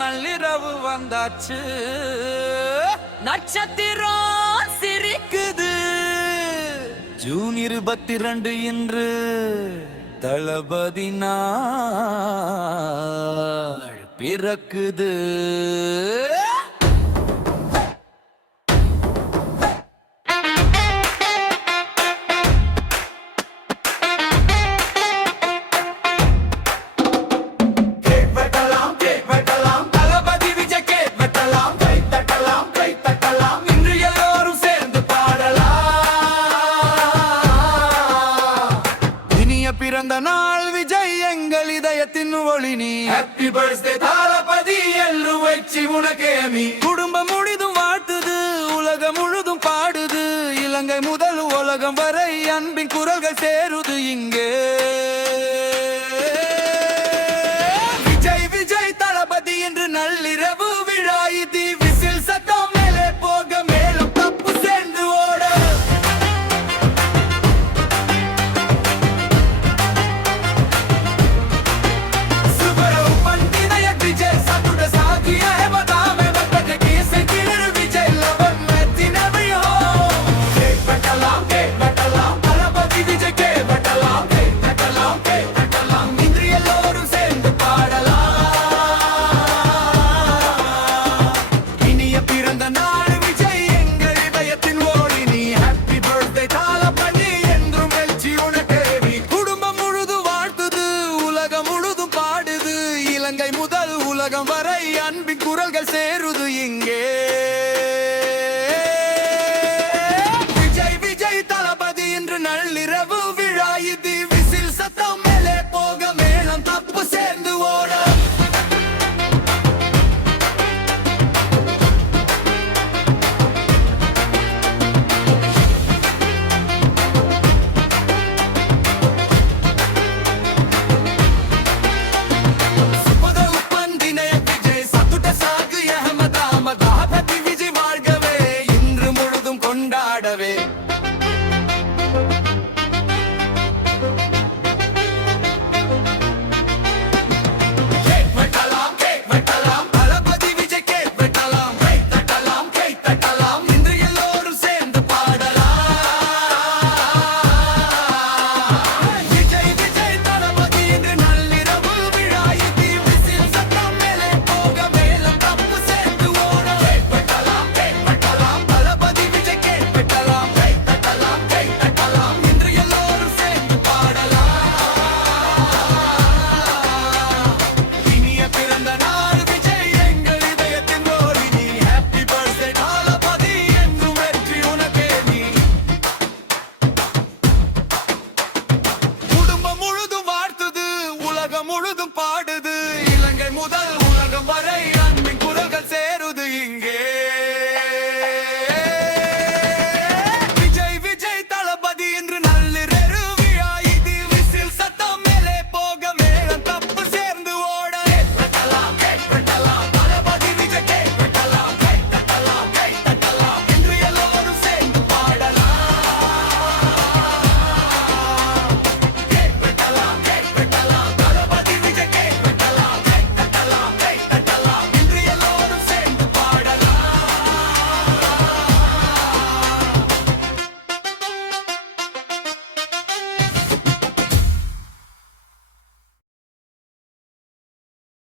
நள்ளிரவு வந்தாச்சு, நட்சத்திரம் சிரிக்குது. ஜூன் 22 இன்று தளபதி நாள் பிறக்குது. பிறந்த நாள் விஜய் எங்கள் இதயத்தின் ஒளி நீ. ஹாப்பி பர்த்டே தளபதி எல்லு வச்சி உனக்கே மீ. குடும்பம் முழுதும் வாழ்த்துது, உலகம் முழுதும் பாடுது. இலங்கை முதல் உலகம் வரை அன்பின் குரல்கள் சேருது இங்கே. விஜய் விஜய் தளபதி என்று நள்ளிரவு விழா இது. விசில் சத்தம் மேலே போக மேலும் தப்பு சேர்ந்து ஓட. இலங்கை முதல் உலகம் வரை அன்பின் குரல்கள் சேருது இங்கே. விஜய் விஜய் தளபதி என்று நள்ளிரவு விழா இது. விசில் சத்தம் மேலே போக மேலும் தப்பு சேர்ந்து ஓட. முழுதும் பாடு.